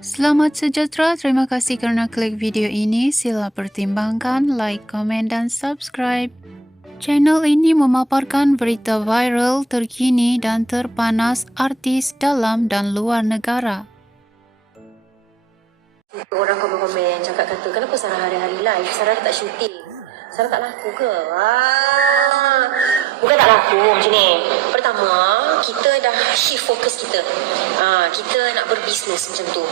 Selamat sejahtera, terima kasih kerana klik video ini. Sila pertimbangkan, like, komen dan subscribe. Channel ini memaparkan berita viral, terkini dan terpanas artis dalam dan luar negara. Orang komen-komen cakap kata, kenapa Sarah hari-hari live? Sarah tak syuting. Sarah tak laku ke? Bukan tak laku macam ni. Pertama, kita dah shift fokus kita. Kita nak berbisnes macam tu.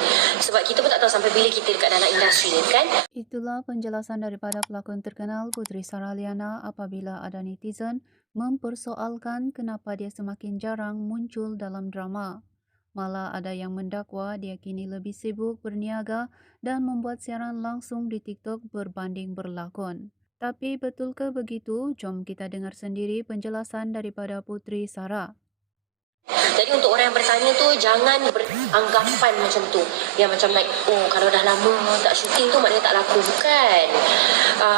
Sebab kita pun tak tahu sampai bila kita dekat dalam industri ni kan. Itulah penjelasan daripada pelakon terkenal Puteri Sarah Liana apabila ada netizen mempersoalkan kenapa dia semakin jarang muncul dalam drama. Malah ada yang mendakwa dia kini lebih sibuk berniaga dan membuat siaran langsung di TikTok berbanding berlakon. Tapi betulkah begitu? Jom kita dengar sendiri penjelasan daripada Puteri Sarah. Jadi untuk orang yang bertanya tu, jangan beranggapan macam tu. Yang macam like, oh kalau dah lama tak syuting tu maknanya tak laku. Bukan.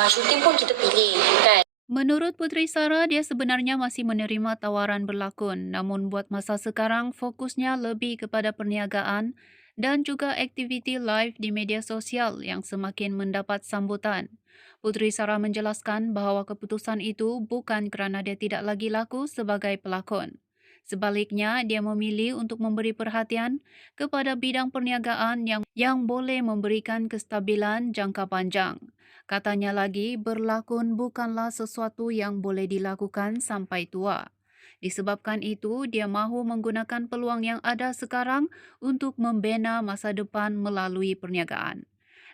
Syuting pun kita pilih kan. Menurut Puteri Sarah, dia sebenarnya masih menerima tawaran berlakon. Namun buat masa sekarang, fokusnya lebih kepada perniagaan dan juga aktiviti live di media sosial yang semakin mendapat sambutan. Puteri Sarah menjelaskan bahawa keputusan itu bukan kerana dia tidak lagi laku sebagai pelakon. Sebaliknya, dia memilih untuk memberi perhatian kepada bidang perniagaan yang boleh memberikan kestabilan jangka panjang. Katanya lagi, berlakon bukanlah sesuatu yang boleh dilakukan sampai tua. Disebabkan itu, dia mahu menggunakan peluang yang ada sekarang untuk membina masa depan melalui perniagaan.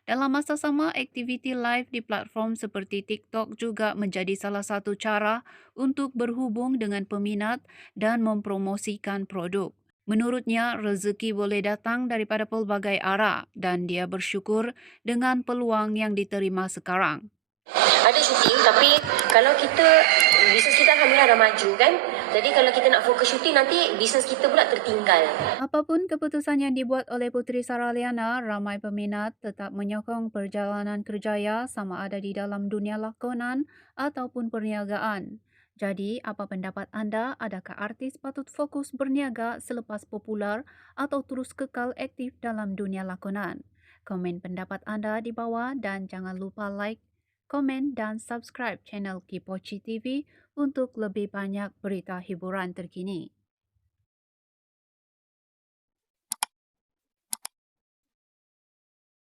Dalam masa sama, aktiviti live di platform seperti TikTok juga menjadi salah satu cara untuk berhubung dengan peminat dan mempromosikan produk. Menurutnya, rezeki boleh datang daripada pelbagai arah dan dia bersyukur dengan peluang yang diterima sekarang. Ada syuting tapi kalau bisnes kita alhamdulillah dah maju kan. Jadi kalau kita nak fokus syuting nanti bisnes kita pula tertinggal. Apapun keputusan yang dibuat oleh Puteri Sarah Liana, ramai peminat tetap menyokong perjalanan kerjaya sama ada di dalam dunia lakonan ataupun perniagaan. Jadi, apa pendapat anda? Adakah artis patut fokus berniaga selepas popular atau terus kekal aktif dalam dunia lakonan? Komen pendapat anda di bawah dan jangan lupa like, komen dan subscribe channel Kipochi TV untuk lebih banyak berita hiburan terkini.